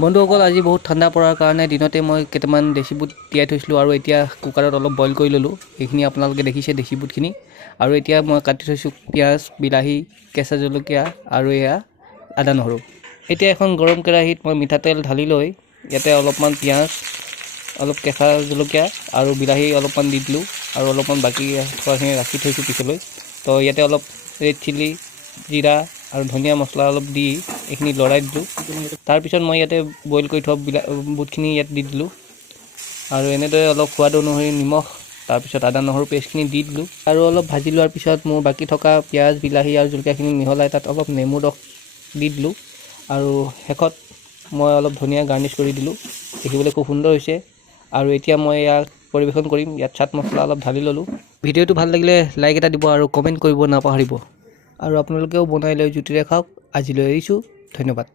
বন্ধুসকল আজি বহুত ঠাণ্ডা পৰাৰ কাৰণে দিনতে মই কেইটামান দেশী বুট তিয়াই থৈছিলোঁ আৰু এতিয়া কুকাৰত অলপ বইল কৰি ল'লোঁ। এইখিনি আপোনালোকে দেখিছে দেশী বুটখিনি। আৰু এতিয়া মই কাটি থৈছোঁ পিঁয়াজ, বিলাহী, কেঁচা জলকীয়া আৰু এয়া আদা নহৰু। এতিয়া এখন গৰম কেৰাহীত মই মিঠাতেল ঢালি লৈ ইয়াতে অলপমান পিঁয়াজ, অলপ কেঁচা জলকীয়া আৰু বিলাহী অলপমান দি দিলোঁ আৰু অলপমান বাকী থোৱাখিনি ৰাখি থৈছোঁ পিছলৈ। তো ইয়াতে অলপ ৰেড চিলি, জিৰা আৰু ধনিয়া মছলা অলপ দি এইখিনি লৰাই দিলোঁ। তাৰপিছত মই ইয়াতে বইল কৰি থোৱা বুটখিনি ইয়াত দি দিলোঁ আৰু এনেদৰে অলপ সোৱাদ অনুসৰি নিমখ, তাৰপিছত আদা নহৰু পেষ্টখিনি দি দিলোঁ আৰু অলপ ভাজি লোৱাৰ পিছত মোৰ বাকী থকা পিঁয়াজ, বিলাহী আৰু জলকীয়াখিনি মিহলাই তাত অলপ নেমু ৰস দি দিলোঁ আৰু শেষত মই অলপ ধনিয়া গাৰ্নিছ কৰি দিলোঁ। দেখিবলৈ খুব সুন্দৰ হৈছে আৰু এতিয়া মই ইয়াক পৰিৱেশন কৰিম। ইয়াত চাট মছলা অলপ ঢালি ল'লোঁ। ভিডিঅ'টো ভাল লাগিলে লাইক এটা দিব আৰু কমেণ্ট কৰিব নাপাহৰিব আৰু আপোনালোকেও বনাই লৈ জুতিৰে খাওক। আজিলৈ এৰিছোঁ, ধন্যবাদ।